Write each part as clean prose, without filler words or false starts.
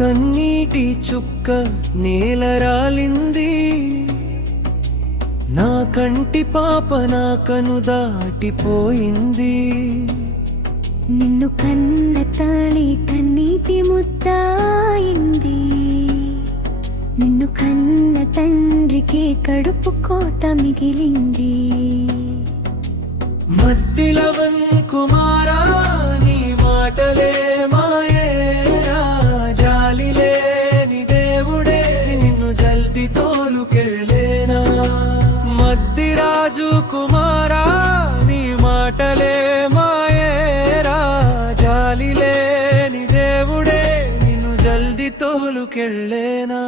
కన్నీటి చుక్క నేల రాలింది, నా కంటి పాప నా కను దాటిపోయింది. నిన్ను కన్న తల్లి కన్నీటి ముద్దాయింది, నిన్ను కన్న తండ్రికి కడుపు కోత మిగిలింది. మద్దిలవన్ కుమారా నీ మాటలే మాయేరా, జాలి లేని దేవుడే నిన్ను జల్ది తోలుకెళ్ళేనా. మద్దిరాజు కుమారా నీ మాటలే మాయేరా, జాలి లేని దేవుడే నిన్ను జల్ది తోలుకెళ్ళేనా.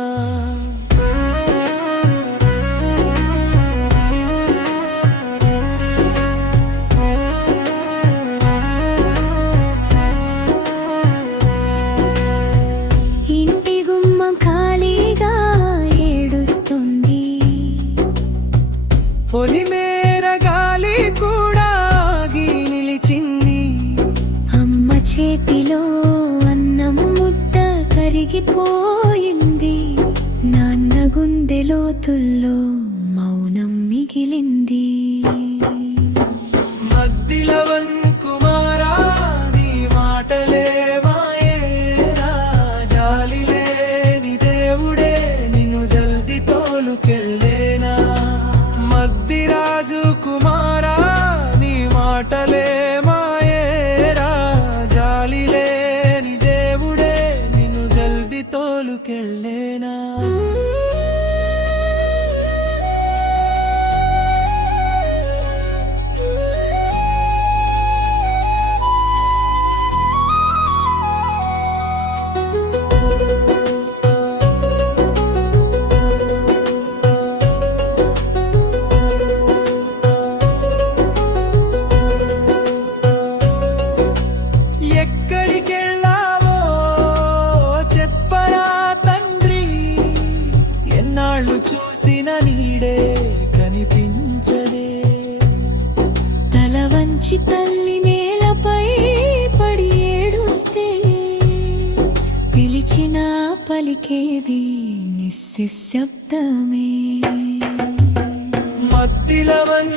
పొలిమేర గాలి కూడా ఆగి నిలిచింది, అమ్మ చేతిలో అన్నం ముద్ద కరిగిపోయింది, నాన్న గుండె లోతుల్లో మౌనం మిగిలింది. మద్దిలవన్ కుమారా నీ మాటలే మాయేరా, జాలి లేని దేవుడే నిన్ను జల్ది తోలుకెళ్ళేనా. మద్దిరాజు కుమారా నీ మాటలే మాయేరా, జాలి లేని దేవుడే నిన్ను జల్ది తోలుకెళ్ళేనా. ఎక్కడికెళ్ళావో చెప్పరా తండ్రి, ఎన్నాళ్ళు చూసిన నీడే కనిపించదే. తల వంచి తల్లి నేలపై పడి ఏడుస్తే, పిలిచిన పలికేది నిశ్శబ్దమే. మద్దిలవన్